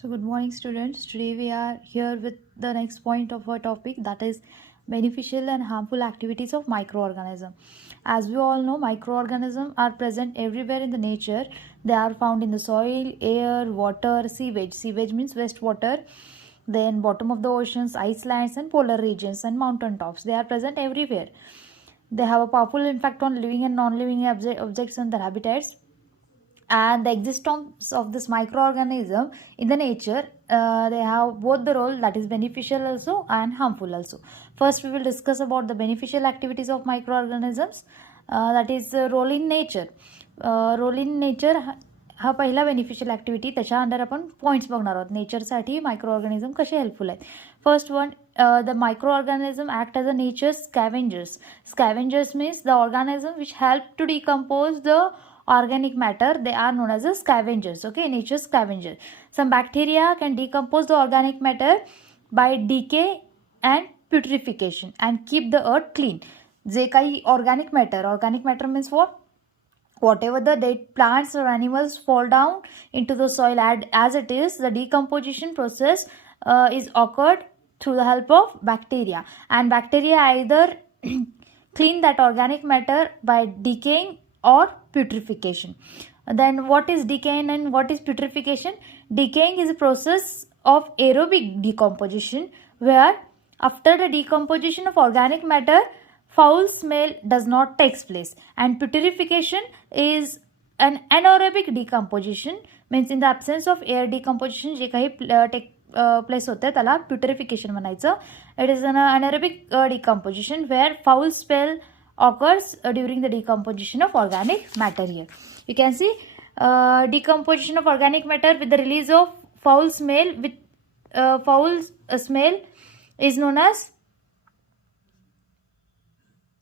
So good morning students. Today we are here with the next point of our topic, that is beneficial and harmful activities of microorganism. As we all know, microorganisms are present everywhere in the nature. They are found in the soil, air, water, sewage. Sewage means wastewater. Then bottom of the oceans, icelands and polar regions and mountain tops. They are present everywhere. They have a powerful impact on living and non-living objects and their habitats, and the existence of this microorganism in the nature, they have both the role that is beneficial also and harmful also. First we will discuss about the beneficial activities of microorganisms, that is role in nature. Role in nature हा पहिला beneficial activity, त्याच्या under आपण points बघणार आहोत नेचरसाठी micro organism कसे helpful आहेत. First one, the microorganism act as a nature's scavengers. Scavengers means the organism which help to decompose the organic matter. They are known as the scavengers. Okay, nature's scavenger. Some bacteria can decompose the organic matter by decay and putrefaction and keep the earth clean. जे काही organic matter means what? Whatever the dead plants or animals fall down into the soil as it is, the decomposition process is occurred through the help of bacteria, and bacteria either clean that organic matter by decaying or putrefaction. Then what is decaying and what is putrefaction? Decaying is a process of aerobic decomposition where after the decomposition of organic matter, foul smell does not takes place, and putrefaction is an anaerobic decomposition, means in the absence of air decomposition जे काही place होते त्याला putrefaction म्हणायचं. It is an anaerobic decomposition where foul smell occurs during the decomposition of organic matter. Here you can see decomposition of organic matter with the release of foul smell. With foul smell is known as,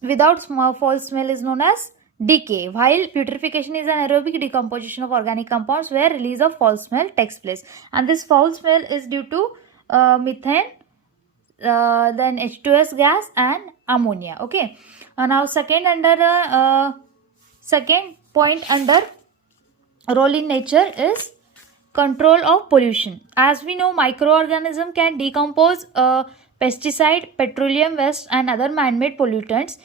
without foul smell is known as decay, while putrefaction is an aerobic decomposition of organic compounds where release of foul smell takes place, and this foul smell is due to methane, then H2S gas and ammonia. Okay, now second point under role in nature is control of pollution. As we know, microorganism can decompose pesticide, petroleum waste and other man-made pollutants.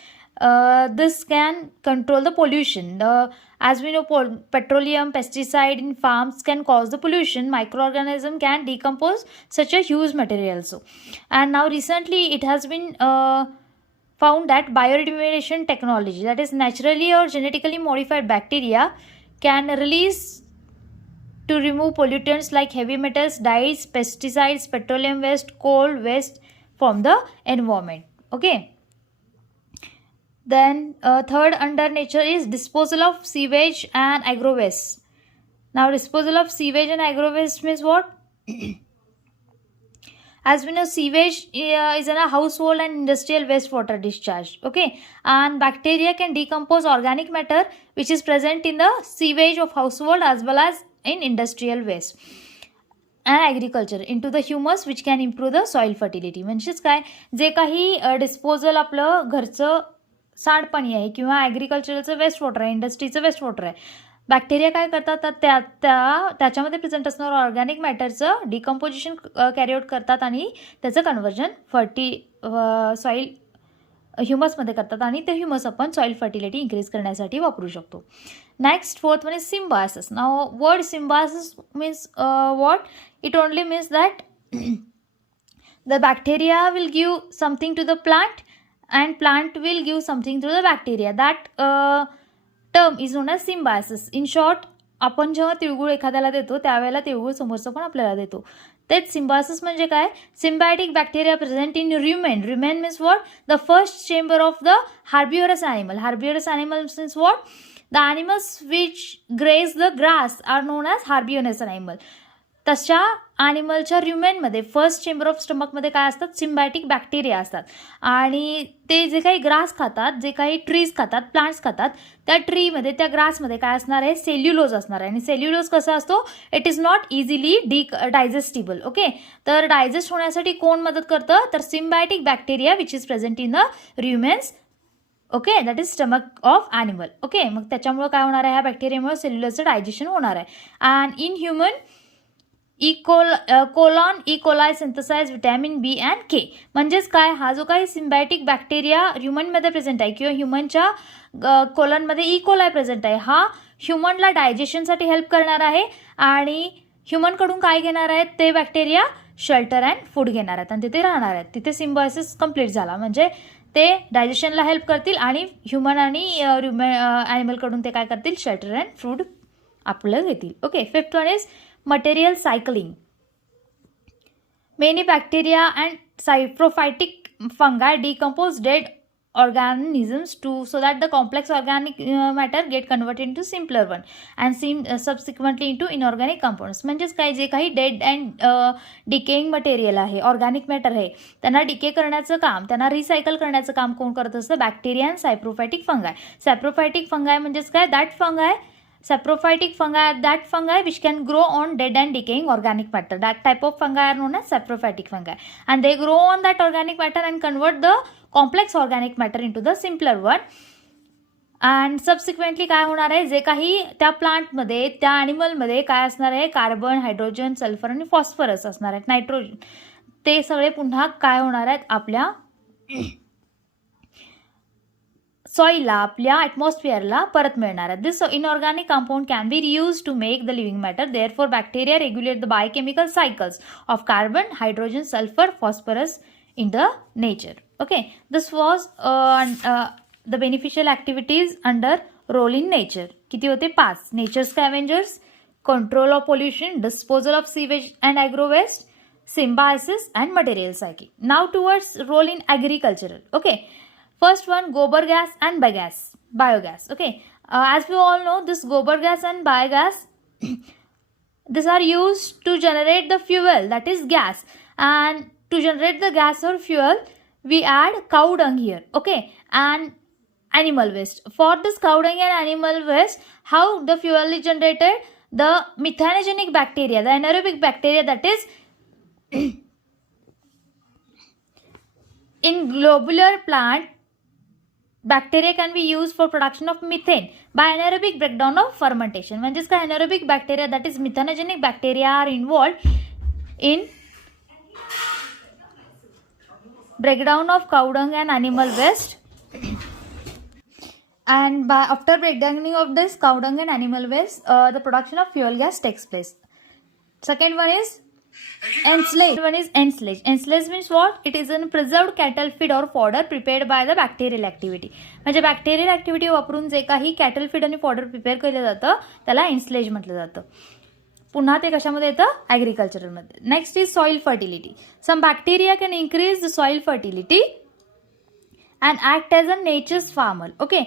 This can control the pollution. As we know, petroleum, pesticide in farms can cause the pollution. Microorganism can decompose such a huge material also. And now recently it has been found that bioremediation technology, that is naturally or genetically modified bacteria, can release to remove pollutants like heavy metals, dyes, pesticides, petroleum waste, coal waste from the environment. Okay, then third under nature is disposal of sewage and agro waste. Now disposal of sewage and agro waste means what? As we know, sewage is a household and industrial wastewater discharge. Okay, and bacteria can decompose organic matter which is present in the sewage of household as well as in industrial waste and agriculture into the humus which can improve the soil fertility. म्हणजेच काय, जे काही disposal आपलं घरचं सांडपाणी आहे किंवा ॲग्रिकल्चरचं waste water आहे, इंडस्ट्रीचं वेस्ट वॉटर आहे, बॅक्टेरिया काय करतात तर त्याच्यामध्ये प्रेझेंट असणारं ऑर्गॅनिक मॅटरचं डिकम्पोजिशन कॅरी आउट करतात आणि त्याचं कन्व्हर्जन सॉईल ह्युमसमध्ये करतात आणि ते ह्युमस आपण सॉईल फर्टिलिटी इन्क्रीज करण्यासाठी वापरू शकतो. Next fourth one is symbiosis. Now word symbiosis means what? It only means that the bacteria will give something to the plant and plant will give something to the bacteria. That term is known as symbiosis. In short, आपण जेव्हा तिळगुळ एखाद्याला देतो त्यावेळेला तिळगुळ समोरचं पण आपल्याला देतो. तेच सिम्बायोसिस म्हणजे काय? Symbiotic bacteria present in rumen. Rumen means what? The first chamber of the herbivorous animal. Herbivorous animal means what? The animals which graze the grass are known as herbivorous animal. तशा ॲनिमलच्या र्युमेनमध्ये first chamber of स्टमकमध्ये काय असतात? Symbiotic bacteria असतात, आणि ते जे काही grass खातात, जे काही ट्रीज खातात, प्लांट्स खातात, त्या ट्रीमध्ये, त्या ग्रासमध्ये काय असणार आहे? सेल्युलोज असणार आहे. आणि सेल्युलोज कसा असतो? It is not easily digestible. Okay, तर डायजेस्ट होण्यासाठी कोण मदत करतं? तर symbiotic bacteria which is present in the rumens. Okay, that is stomach of animal. Okay, मग त्याच्यामुळे काय होणार आहे? ह्या बॅक्टेरियामुळे सेल्युलोजचं डायजेशन होणार आहे. And in human, colon E coli synthesize vitamin B and K. म्हणजेच काय, हा जो काही सिम्बायोटिक बॅक्टेरिया ह्युमनमध्ये प्रेझेंट आहे किंवा ह्युमनच्या कोलॉनमध्ये इकोलाय प्रेझेंट आहे, हा ह्युमनला डायजेशनसाठी हेल्प करणार आहे आणि ह्युमनकडून काय घेणार आहेत ते बॅक्टेरिया, शेल्टर अँड फूड घेणार आहेत आणि तिथे राहणार आहेत. तिथे सिम्बायोसिस कंप्लीट झाला म्हणजे ते डायजेशनला हेल्प करतील आणि ह्युमन आणि ॲनिमलकडून ते काय करतील, शेल्टर अँड फूड आपलं घेतील. Okay. Fifth one is material cycling. Many bacteria and saprophytic fungi decompose dead organisms so that the complex organic matter get converted into simpler one and subsequently into inorganic compounds. म्हणजेच काय, जे काही dead and decaying material आहे, organic matter आहे, त्यांना decay करण्याचं काम, त्यांना रिसायकल करण्याचं काम कोण करत असतं, बॅक्टेरिया अँड सॅप्रोफायटिक फंगाय. सॅप्रोफायटिक फंगाय म्हणजेच काय, that फंगाय, saprophytic fungi are that fungi which can grow on dead and decaying organic matter. That type of fungi are known as saprophytic fungi and they grow on that organic matter and convert the complex organic matter into the simpler one. and subsequently काय होणार आहे, जे काही त्या प्लांटमध्ये, त्या ॲनिमलमध्ये काय असणार आहे, कार्बन, हायड्रोजन, सल्फर आणि फॉस्फरस असणार आहेत, नायट्रोजन, ते सगळे पुन्हा काय होणार आहेत, आपल्या सॉईलला, आपल्या ॲटमॉस्फिअरला परत मिळणार आहे. This inorganic compound can be reuse to make the living matter. Therefore bacteria regulate the biochemical cycles of carbon, hydrogen, sulphur, phosphorus in the nature. Okay. This was the beneficial activities under role in nature. किती होते? 5. Nature scavengers, control of pollution, disposal of sewage and agro waste, symbiosis and material cycle. Now towards role in agricultural. Okay. First one, gobar gas and biogas. Okay. As we all know, this gobar gas and biogas, these are used to generate the fuel, that is gas. And to generate the gas or fuel, we add cow dung here. Okay. And animal waste. For this cow dung and animal waste, how the fuel is generated? The methanogenic bacteria, the anaerobic bacteria, that is in globular plant, bacteria can be used for production of methane by anaerobic breakdown of fermentation. म्हणजेच काय, anaerobic bacteria, that is methanogenic bacteria, are involved in breakdown of cow dung and animal waste. And after breakdowning of this cow dung and animal waste, the production of fuel gas takes place. Second one is ensilage. One is ensilage. Ensilage means what? It is a preserved cattle feed or fodder prepared by the bacterial activity. म्हणजे bacterial activity वापरून जे काही cattle feed आणि fodder prepare केलं जातं त्याला एन्सिलेज म्हटलं जातं. पुन्हा ते कशामध्ये येतं? ॲग्रिकल्चरमध्ये. Next is soil fertility. Some bacteria can increase the soil fertility and act as a nature's farmer. Okay.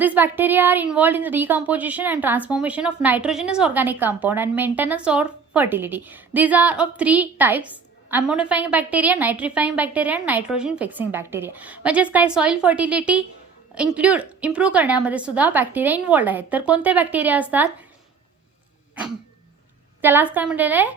These bacteria are involved in the decomposition and transformation of nitrogenous organic compound and maintenance or fertility. These are of 3 types: ammonifying bacteria, nitrifying bacteria and nitrogen fixing bacteria. म्हणजेच काय, soil fertility improve करण्यामध्ये सुद्धा bacteria involved आहेत. तर कोणते bacteria असतात? त्यालाच काय म्हटलेलं आहे,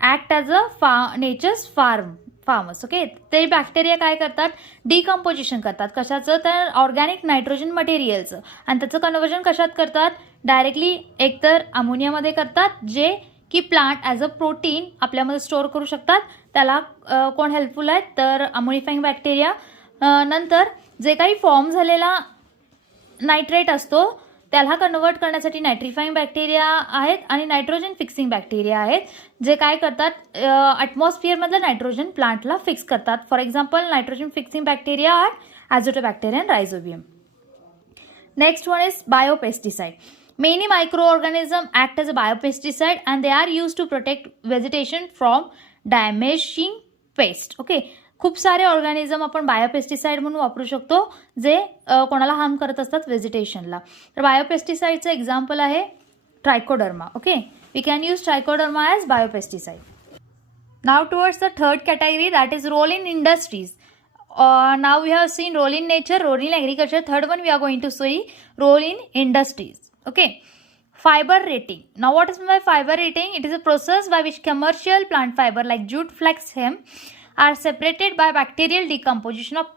act as a natures farmers. Okay. ते बॅक्टेरिया काय करतात? डिकम्पोजिशन करतात. कशाचं? तर ऑर्गॅनिक नायट्रोजन मटेरियलचं. आणि त्याचं कन्व्हर्जन कशात करतात? डायरेक्टली एकतर अमोनियामध्ये करतात, जे की प्लांट ॲज अ प्रोटीन आपल्यामध्ये स्टोअर करू शकतात. त्याला कोण हेल्पफुल आहेत? तर अमोनिफाईंग बॅक्टेरिया. नंतर जे काही फॉर्म झालेला नायट्रेट असतो त्याला कन्वर्ट करण्यासाठी नायट्रिफाईंग बॅक्टेरिया आहेत आणि नायट्रोजन फिक्सिंग बॅक्टेरिया आहेत, जे काय करतात, ॲटमॉस्फिअरमधलं नायट्रोजन प्लांटला फिक्स करतात. For example, nitrogen fixing bacteria are azotobacteria and rhizobium. Next one is biopesticide. Many microorganisms act as a biopesticide and they are used to protect vegetation from damaging pests. Okay. खूप सारे organism आपण biopesticide म्हणून वापरू शकतो जे कोणाला harm करत असतात व्हेजिटेशनला. तर बायोपेस्टिसाइडचं एक्झाम्पल आहे trichoderma. Okay. We can use trichoderma as biopesticide. Now towards the third category, that is role in industries. Now we have seen role in nature, role in agriculture. Third one we are going to see role in industries. Okay. Fiber rating. Now what is by fiber rating? It is a process by which commercial plant fiber like jute, flax, hemp are separated by bacterial decomposition of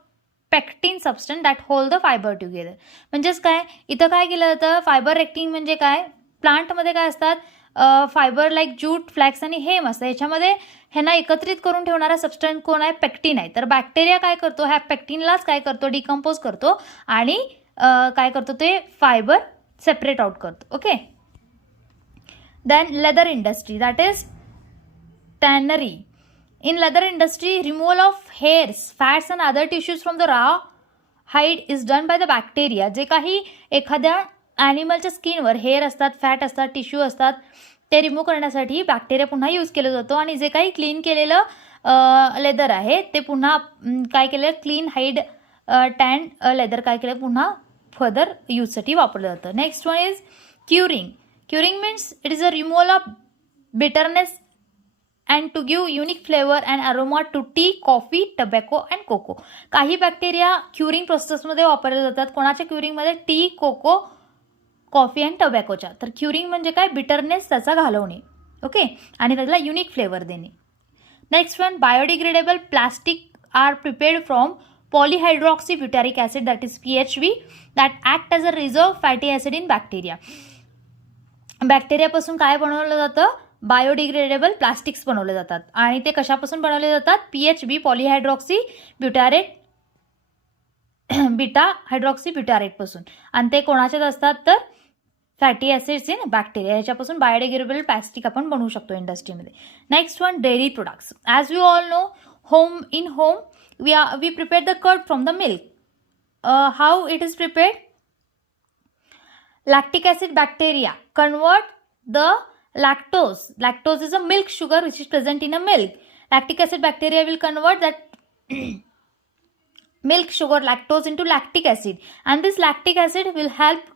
pectin substance that hold the fiber together. म्हणजेच काय, इथं काय केलं जातं? Fibre rating म्हणजे काय, प्लांटमध्ये काय असतात, फायबर लाईक ज्यूट, फ्लॅक्स आणि हेम असतं. याच्यामध्ये ह्यांना एकत्रित करून ठेवणारा सबस्टन्स कोण आहे? पेक्टिन आहे. तर बॅक्टेरिया काय करतो? ह्या पेक्टिनलाच काय करतो? डिकम्पोज करतो आणि काय करतो ते फायबर सेपरेट आउट करतो. Okay. Then leather industry, that is tannery. In leather industry, removal of hairs, fats and other tissues from the raw hide is done by the bacteria. जे काही एखाद्या ॲनिमलच्या स्किनवर हेअर असतात, फॅट असतात, tissue असतात, ते remove करण्यासाठी bacteria पुन्हा use केलं जातो. आणि जे काही क्लीन केलेलं लेदर आहे ते पुन्हा काय केलं? क्लीन हाईड टॅन लेदर काय केलं? पुन्हा फर्दर यूजसाठी वापरलं जातं. Next one is curing. Curing means it is a removal of bitterness and to give unique flavor and aroma to tea, coffee, tobacco and cocoa. काही बॅक्टेरिया क्युरिंग प्रोसेसमध्ये वापरले जातात. कोणाच्या क्युरिंगमध्ये? टी, कोको, कॉफी अँड टोबॅकोच्या. तर curing म्हणजे काय? बिटरनेस त्याचा घालवणे. ओके. आणि त्याला युनिक फ्लेवर देणे. Next one, biodegradable plastic are prepared from polyhydroxy butyric acid, that is PHB, that act as a reserve fatty acid in bacteria. बॅक्टेरियापासून काय बनवलं जातं? बायोडिग्रेडेबल प्लास्टिक्स बनवले जातात. आणि ते कशापासून बनवले जातात? PHB, polyhydroxy butyrate, beta hydroxy ब्युटॅरेटपासून. आणि ते कोणाच्याच असतात? तर फॅटी ॲसिड्स इन बॅक्टेरिया. ह्याच्यापासून बायोडिग्रेडेबल प्लास्टिक आपण बनवू शकतो इंडस्ट्रीमध्ये. Next one, dairy products. As you all know, in home we prepare the curd from the milk. How it is prepared? lactic acid bacteria convert the lactose. Lactose is a milk sugar which is present in a milk. Lactic acid bacteria will convert that milk sugar lactose into lactic acid, and this lactic acid will help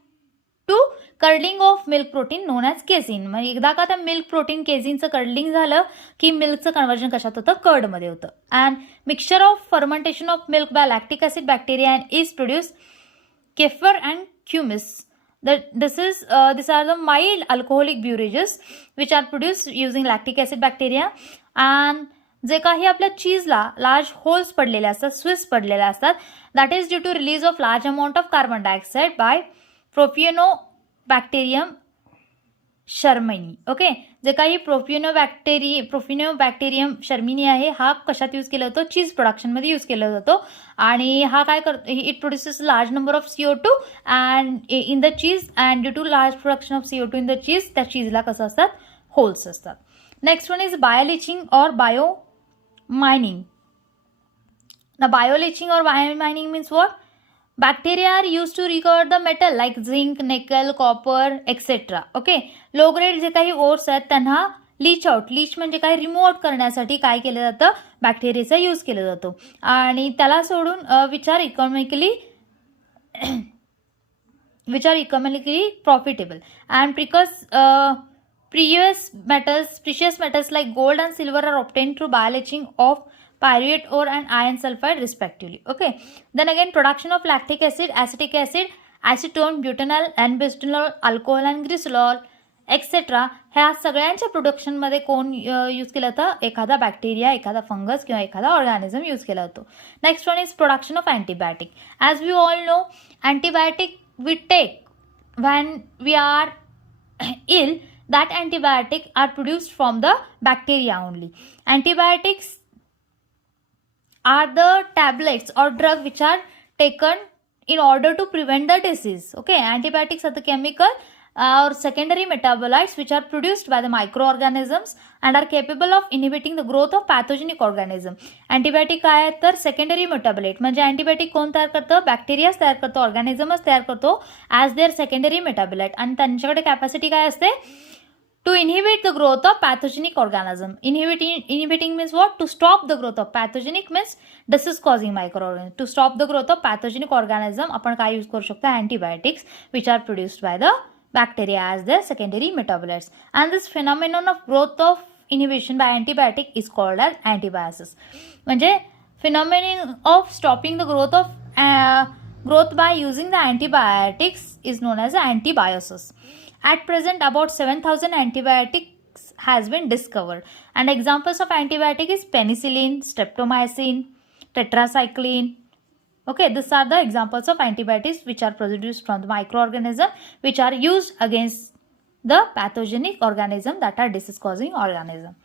to curding of milk protein known as casein. म्हणजे एकदा का त्या milk protein केझिनचं कर्डिंग झालं की मिल्कचं conversion कशात होतं? कर्डमध्ये होतं. And mixture of fermentation of milk by lactic acid bacteria and is produce kefir and kumis. These are the mild alcoholic beverages which are produced using lactic acid bacteria. And जे काही आपल्या चीजला large holes पडलेले असतात, Swiss पडलेले असतात, that is due to release of large amount of carbon dioxide by Propionibacterium shermanii. Okay. जे काही प्रोफिनोबॅक्टेरियम शर्मिनी आहे हा कशात यूज केला जातो? चीज प्रोडक्शनमध्ये यूज केला जातो. आणि हा काय करतो? It produces large number of CO2 and in the cheese, and due to large production of CO2 in the cheese, त्या चीजला कसं असतात? होल्स असतात. नेक्स्ट वन इज बायोलिचिंग और bio mining. Now bioleaching or biomining means what? Bacteria are used to recover the metal like zinc, nickel, copper, etc. Okay. Low grade जे काही ores आहेत त्यांना लीच आउट, लीच म्हणजे काय? Remove out करण्यासाठी काय केलं जातं? बॅक्टेरियाचा यूज केला जातो. आणि त्याला सोडून विचार economically profitable and precious metals like gold and silver are obtained through bioleaching of pyrite ore and iron sulfide respectively. Okay. Then again, production of lactic acid, acetic acid, acetone, butanol, N-butanol, alcohol and glycerol, etc. ह्या सगळ्यांच्या प्रोडक्शनमध्ये कोण use केलं जातं? एखादा bacteria, एखादा fungus किंवा एखादा organism use केला जातो. Next one is production of antibiotic. As we all know, antibiotic we take when we are ill. That antibiotic are produced from the bacteria only. Antibiotics are the tablets or drug which are taken in order to prevent the disease. Okay, antibiotics are the chemical or secondary metabolites which are produced by the microorganisms and are capable of inhibiting the growth of pathogenic organism. Antibiotic काय आहे? तर secondary metabolite. म्हणजे antibiotic कोण तयार करतं? बॅक्टेरियाच तयार करतो, ऑर्गॅनिझमच तयार करतो ॲज देअर सेकंडरी मेटाबोलाइट. आणि त्यांच्याकडे कॅपॅसिटी काय असते? To inhibit the growth of pathogenic organism. Inhibiting means what? To stop the growth of pathogenic means disease causing microorganism. To stop the growth of pathogenic organism आपण काय use करू शकतो? antibiotics which are produced by the bacteria as their secondary metabolites. And this phenomenon of growth of inhibition by antibiotic is called as antibiosis. म्हणजे phenomenon of stopping the growth by using the antibiotics is known as antibiosis. At present, about 7,000 antibiotics has been discovered. And examples of antibiotic is penicillin, streptomycin, tetracycline. Okay, these are the examples of antibiotics which are produced from the microorganism which are used against the pathogenic organism that are disease causing organism.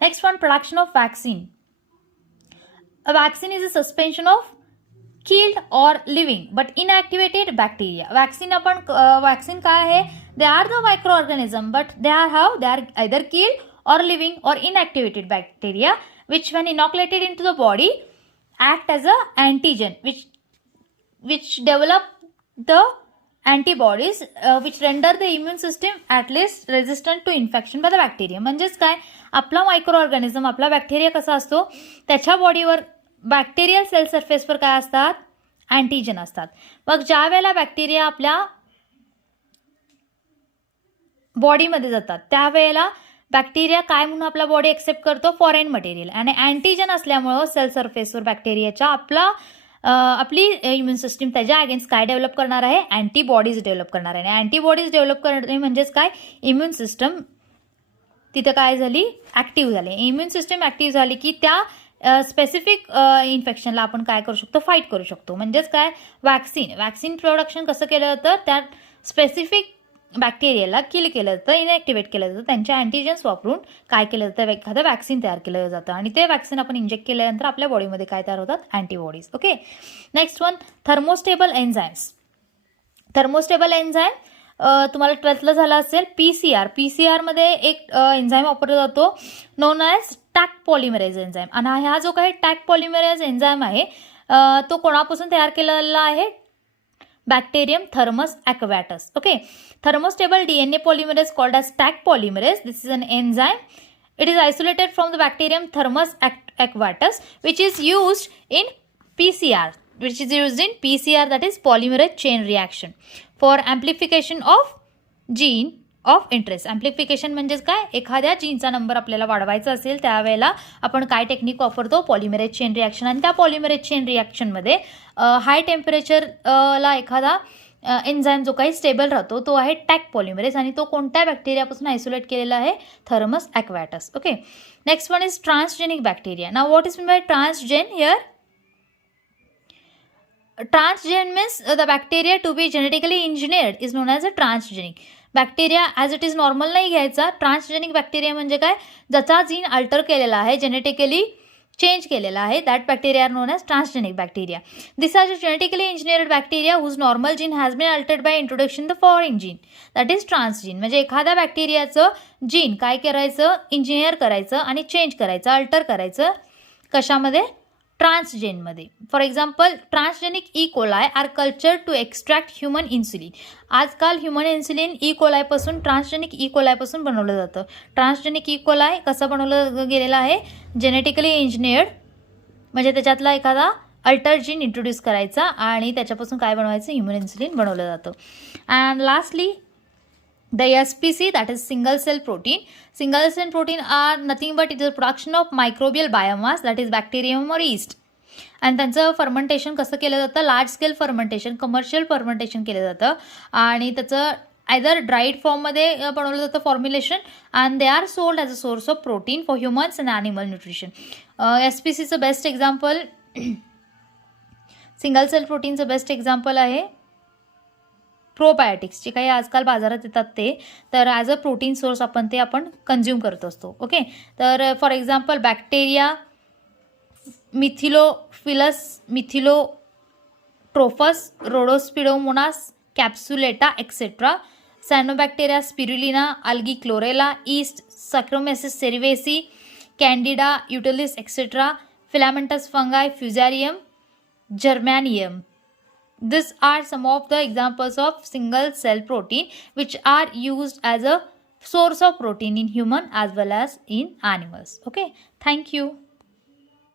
Next one, production of vaccine. A vaccine is a suspension of killed or living but inactivated bacteria. Vaccine काय आहे, they are the microorganism but they are either killed or living or inactivated bacteria which when inoculated into the body act as a antigen which develop the antibodies which render the immune system at least resistant to infection by the bacteria. म्हणजेच काय, आपला मायक्रोऑर्गॅनिझम आपला bacteria कसा असतो, त्याच्या बॉडीवर bacterial sale सरफेसवर काय असतात, अँटीजन असतात. मग ज्या वेळेला बॅक्टेरिया आपल्या बॉडीमध्ये जातात त्यावेळेला बॅक्टेरिया काय म्हणून आपला बॉडी एक्सेप्ट करतो, फॉरेन मटेरियल. आणि अँटीजन असल्यामुळं सेल सरफेसवर बॅक्टेरियाच्या आपली इम्युन सिस्टीम त्याच्या अगेन्स्ट काय डेव्हलप करणार आहे, अँटीबॉडीज डेव्हलप करणार आहे. आणि अँटीबॉडीज डेव्हलप करणे म्हणजेच काय, इम्युन सिस्टम तिथं काय झाली, ॲक्टिव्ह झाली. इम्युन सिस्टम ॲक्टिव्ह झाली की त्या स्पेसिफिक इन्फेक्शनला आपण काय करू शकतो, फाईट करू शकतो. म्हणजेच काय, वॅक्सिन प्रोडक्शन कसं केलं जातं, त्या स्पेसिफिक बॅक्टेरियाला किल केलं जातं, इनॅक्टिवेट केलं जातं, त्यांच्या अँटीजन्स वापरून काय केलं जातं, एखादं वॅक्सिन तयार केलं जातं आणि ते वॅक्सिन आपण इंजेक्ट केल्यानंतर आपल्या बॉडीमध्ये काय तयार होतात, antibodies. Okay. Next one, thermostable enzymes. Thermostable enzyme तुम्हाला 12thला झाला असेल. पीसीआरमध्ये एक एन्झाईम वापरला जातो known as Taq polymerase enzyme. आणि हा जो काही टॅक पॉलिमरेज एन्झाईम आहे तो कोणापासून तयार केलेला आहे, bacterium Thermus aquaticus. Okay. Thermostable DNA polymerase called as Taq polymerase. This is an enzyme. It is isolated from the bacterium Thermus aquatus, which is used in PCR, that is polymerase chain reaction for amplification of gene of interest. Amplification म्हणजेच काय, एखाद्या जीनचा number आपल्याला वाढवायचा असेल त्यावेळेला आपण काय टेक्निक वापरतो, पॉलिमरेज चेन रिॲक्शन. आणि त्या पॉलिमरेज चेन रिॲक्शनमध्ये हाय टेम्परेचरला एखादा एन्झाईम जो काही स्टेबल राहतो तो आहे टॅक पॉलिमरेज आणि तो कोणत्या बॅक्टेरियापासून आयसोलेट केलेला आहे, Thermus aquaticus. Okay. Next one is transgenic bacteria. Now what is mean by transgen here? Transgen means the bacteria to be genetically engineered is known as a transgenic. Bacteria as it is normal नाही घ्यायचा. Transgenic bacteria म्हणजे काय, ज्याचा gene alter केलेला आहे, genetically change केलेला आहे, that bacteria are known as transgenic bacteria. This are genetically engineered bacteria whose normal gene has been altered by introduction the foreign gene, that is transgene. म्हणजे एखाद्या बॅक्टेरियाचं gene काय करायचं, engineer करायचं आणि चेंज करायचं, alter करायचं, कशामध्ये, ट्रान्सजेनमध्ये. For example, transgenic E coli are culture to extract human insulin. आजकाल ह्युमन इन्सुलिन ई कोलायपासून, ट्रान्सजेनिक ई कोलायपासून बनवलं जातं. ट्रान्सजेनिक ई कोलाय कसं बनवलं गेलेलं आहे, जेनेटिकली इंजिनियर्ड, म्हणजे त्याच्यातला एखादा अल्टर जीन इंट्रोड्यूस करायचा आणि त्याच्यापासून काय बनवायचं, ह्युमन इन्सुलिन बनवलं जातं. And lastly the SPC, that is single cell protein. Single cell protein are nothing but it is a production of microbial biomass, that is bacterium or yeast. आणि त्यांचं fermentation कसं केलं जातं, large scale fermentation, commercial fermentation केलं जातं आणि त्याचं either dried फॉर्ममध्ये बनवलं जातं formulation and they are sold as a source of protein for humans and animal nutrition. SPCचं बेस्ट एक्झाम्पल, सिंगल सेल प्रोटीनचं बेस्ट एक्झाम्पल आहे प्रोबायोटिक्स, जे काही आजकाल बाजारात येतात ते, तर ॲज अ प्रोटीन सोर्स आपण कन्झ्युम करत असतो. ओके. तर for example bacteria Methylophilus, methylotrophus, Rhodopseudomonas, capsulata etcetera, cyanobacteria spirulina, algae Chlorella, yeast, Saccharomyces cerevisiae, Candida utilis etcetera, filamentous fungi, Fusarium, germanium. These are some of the examples of single cell protein which are used as a source of protein in human as well as in animals. Okay, thank you.